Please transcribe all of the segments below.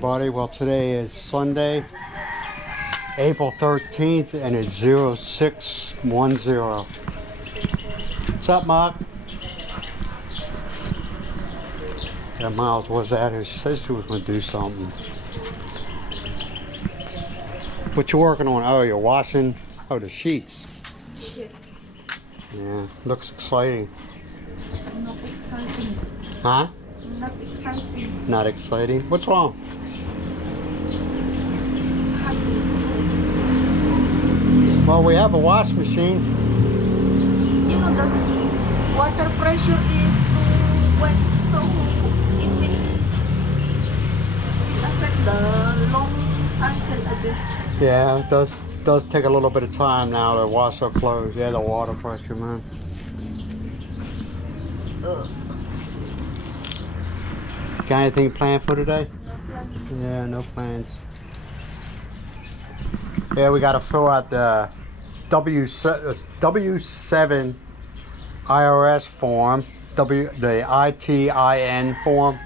everybody. Well, today is Sunday, April 13th, and it's 0610. What's up, Mark? Yeah, Miles was at her. She says she was going to do something. What you working on? Oh, you're washing? Oh, the sheets. Shit. Yeah, looks exciting. Not exciting. Huh? Not exciting. Not exciting? What's wrong? It's hot. Well, we have a wash machine. You know the water pressure is too wet, so it will affect the long cycle a bit. Yeah, it does take a little bit of time now to wash our clothes. Yeah, the water pressure, man. Got anything planned for today? Yeah, no plans. Yeah, we got to fill out the W7 IRS form, the ITIN form.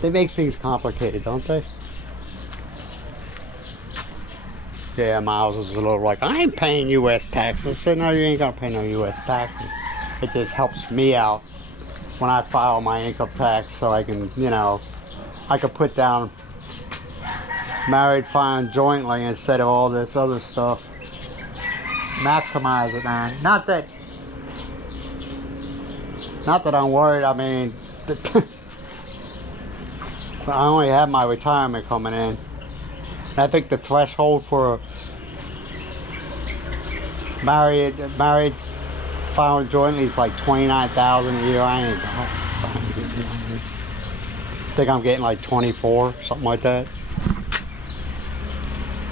They make things complicated, don't they? Yeah, Miles is a little like, I ain't paying U.S. taxes. I said, no, you ain't gonna pay no U.S. taxes. It just helps me out when I file my income tax, so I can, you know, I could put down married filing jointly instead of all this other stuff. Maximize it, man. Not that I'm worried. I mean, I only have my retirement coming in. I think the threshold for married filing jointly is like $29,000 a year. I think I'm getting like 24, something like that.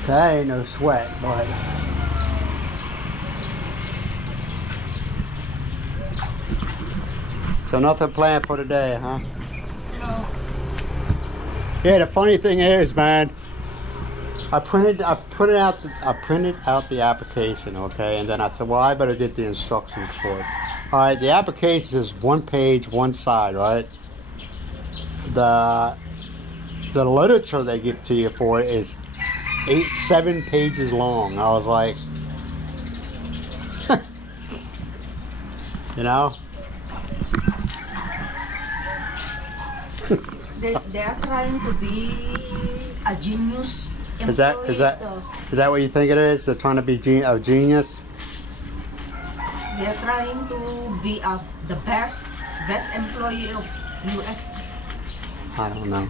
So that ain't no sweat, but so nothing planned for today, huh? No. Yeah, the funny thing is, man, I printed out the application, okay, and then I said, well, I better get the instructions for it. All right, the application is one page, one side, right? The literature they give to you for it is 7 pages long. I was like, you know. They are trying to be a genius. Is that what you think it is? They're trying to be a genius? They're trying to be the best employee of U.S. I don't know.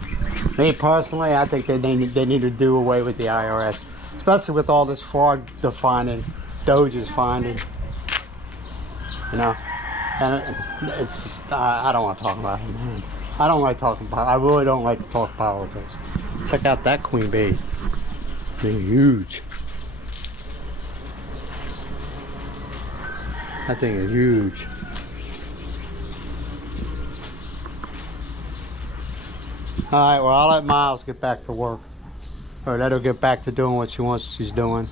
Me personally, I think they need to do away with the IRS, especially with all this fraud they're finding, Doge is finding. You know, and it's I don't want to talk about it, man. I really don't like to talk politics. Check out that queen bee. They're huge. That thing is huge. Alright, well, I'll let Miles get back to work. Or let her get back to doing what she's doing.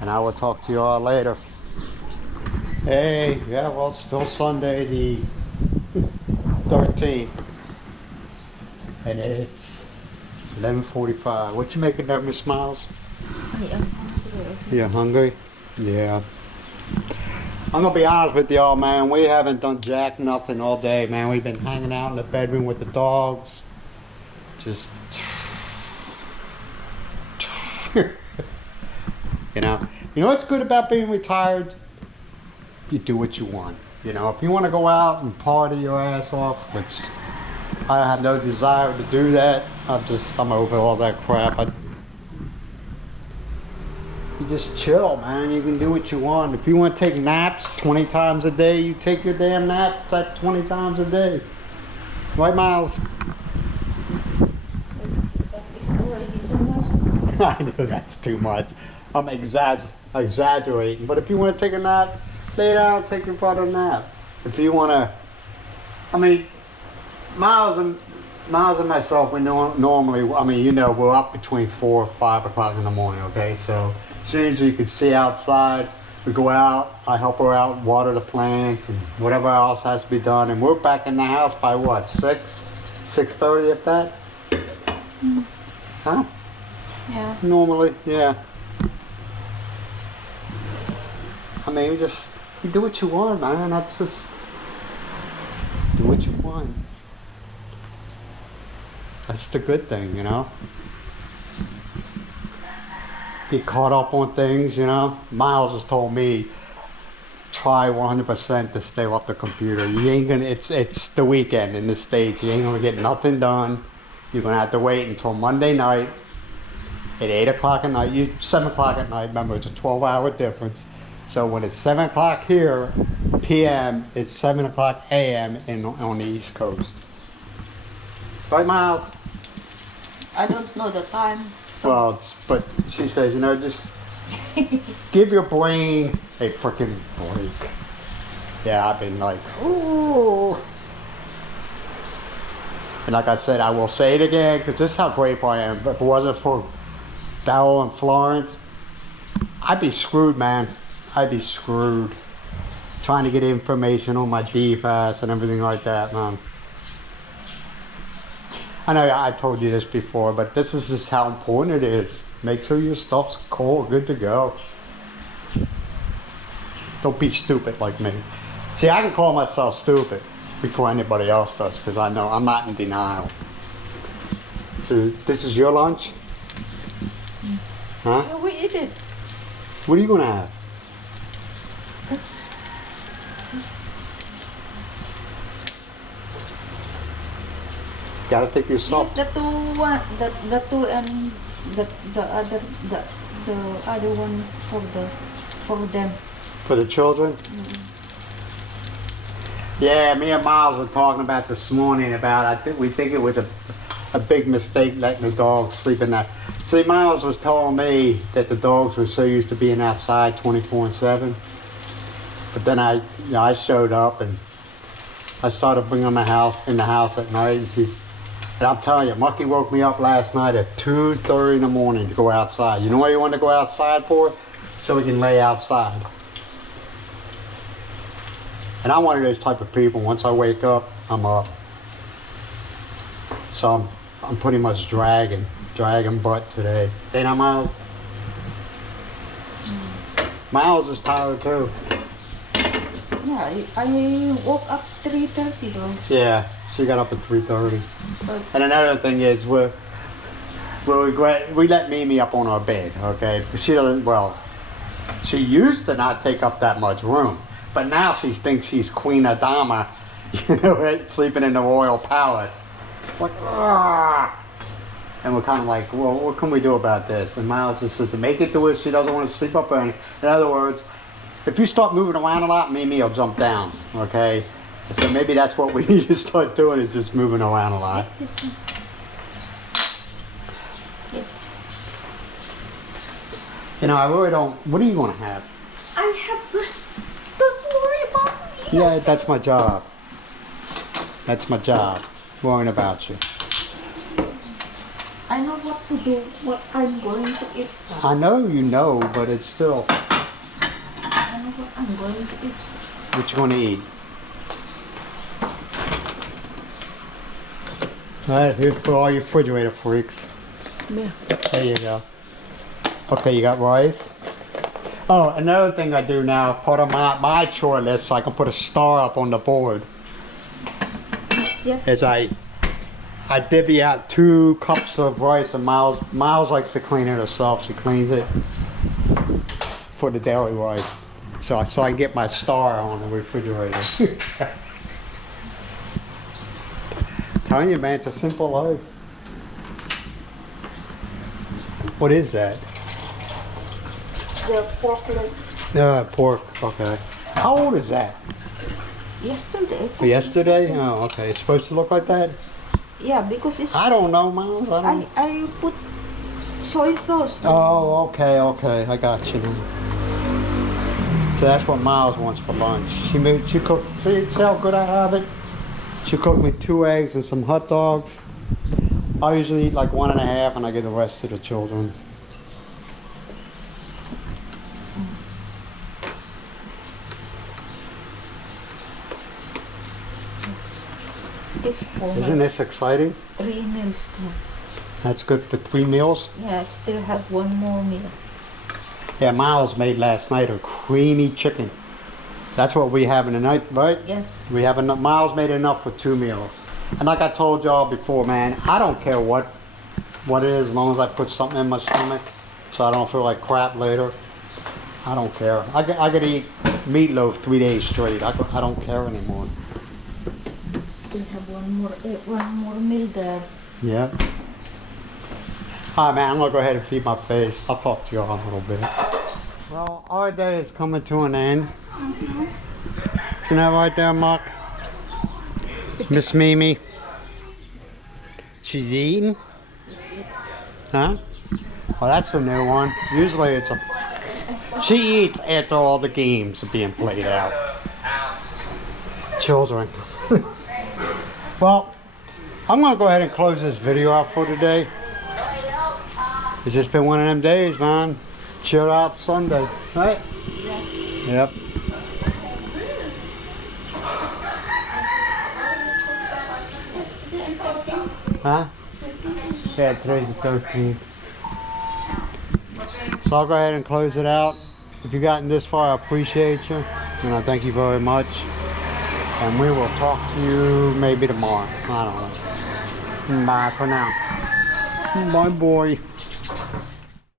And I will talk to you all later. Hey, yeah, well, it's still Sunday the 13th. And it's 11:45. What you making there, Miss Miles? You hungry? Yeah. I'm gonna be honest with y'all, man. We haven't done jack nothing all day, man. We've been hanging out in the bedroom with the dogs. Just, you know what's good about being retired? You do what you want. You know, if you want to go out and party your ass off, which I have no desire to do that. I'm over all that crap. You just chill, man. You can do what you want. If you want to take naps 20 times a day, you take your damn naps like 20 times a day. Right, Miles? I know that's too much. I'm exaggerating. But if you want to take a nap, lay down, take your butt a nap. If you want to, I mean, Miles and myself, we normally, I mean, you know, we're up between 4 or 5 o'clock in the morning, okay? So as soon as you can see outside, We go out, I help her out, water the plants and whatever else has to be done. And we're back in the house by what, 6:30 if that? Huh? Yeah. Normally, yeah. I mean, you do what you want, man. That's just, do what you want. That's the good thing, you know? Get caught up on things, you know? Miles has told me, try 100% to stay off the computer. You ain't gonna, it's the weekend in the States. You ain't gonna get nothing done. You're gonna have to wait until Monday night at 8 o'clock at night, 7 o'clock at night. Remember, it's a 12-hour difference. So when it's 7 o'clock here, p.m., it's 7 o'clock a.m. on the East Coast. Right, Miles? I don't know the time. Well, but she says, you know, just give your brain a freaking break. Yeah, I've been like, ooh. And like I said, I will say it again, because this is how grateful I am. But if it wasn't for Darryl and Florence, I'd be screwed, man. I'd be screwed. Trying to get information on my DFAS and everything like that, man. I know I told you this before, but this is just how important it is. Make sure your stuff's cool, good to go. Don't be stupid like me. See, I can call myself stupid before anybody else does, because I know I'm not in denial. So this is your lunch? Huh? Yeah, we eat it. What are you gonna have? Gotta take yourself. Yes, the two and the other one for them. For the children? Yeah, me and Miles were talking about this morning about, we think it was a big mistake letting the dogs sleep in there. See, Miles was telling me that the dogs were so used to being outside 24/7. But then I showed up and I started bringing them in the house at night. And I'm telling you, Mucky woke me up last night at 2:30 in the morning to go outside. You know why you want to go outside for? So we can lay outside. And I'm one of those type of people, once I wake up, I'm up. So I'm pretty much dragging butt today. Ain't I, Miles? Miles is tired too. Yeah, I woke up 3:30 though. Yeah, she got up at 3:30. So And another thing is, we let Mimi up on our bed, okay? She doesn't, well, she used to not take up that much room, but now she thinks she's Queen Adama, you know, right? Sleeping in the royal palace. Like, ah! And we're kind of like, well, what can we do about this? And Miles just says, make it to where she doesn't want to sleep up there. In other words, if you start moving around a lot, Mimi will jump down, okay? So maybe that's what we need to start doing, is just moving around a lot. this one. Yes. You know, I really don't, what are you going to have? I have. Don't worry about me. Yeah, that's my job. That's my job, worrying about you. I know what to do. What I'm going to eat. I know you know, but it's still, I know what I'm going to eat. what you going to eat? All right, here's for all you refrigerator freaks. Yeah. There you go. Okay, you got rice. Oh, another thing I do now, part of my chore list, so I can put a star up on the board, Yes. is I divvy out 2 cups of rice, and Miles likes to clean it herself. She cleans it for the daily rice, so I can get my star on the refrigerator. Telling you, man, it's a simple life. What is that? The pork legs. Pork. Okay. How old is that? Yesterday. Yesterday? Oh, okay. It's supposed to look like that? Yeah, because it's. I don't know, Miles. I don't. I put soy sauce. Oh, okay. I got you now. So that's what Miles wants for lunch. She cooked. See how good I have it? She cooked me 2 eggs and some hot dogs. I usually eat like 1.5, and I give the rest to the children. This for Isn't this exciting? 3 meals now. That's good for 3 meals. Yeah, I still have one more meal. Yeah, Miles made last night a creamy chicken. That's what we having tonight, right? Yeah. We have enough. Miles made enough for 2 meals. And like I told y'all before, man, I don't care what it is, as long as I put something in my stomach, so I don't feel like crap later. I don't care. I could eat meatloaf 3 days straight. I don't care anymore. Still have one more meal there. Yeah. All right, man, I'm gonna go ahead and feed my face. I'll talk to y'all in a little bit. Well, our day is coming to an end. Isn't that right there, Mark? Miss Mimi. She's eating? Huh? Well, that's a new one. Usually it's a... She eats after all the games are being played out. Children. Well, I'm gonna go ahead and close this video out for today. It's just been one of them days, man. Chill out Sunday, right? Yes. Yep. Huh? Yeah, today's the 13th. So I'll go ahead and close it out. If you've gotten this far, I appreciate you. And I thank you very much. And we will talk to you maybe tomorrow. I don't know. Bye for now. Bye, boy.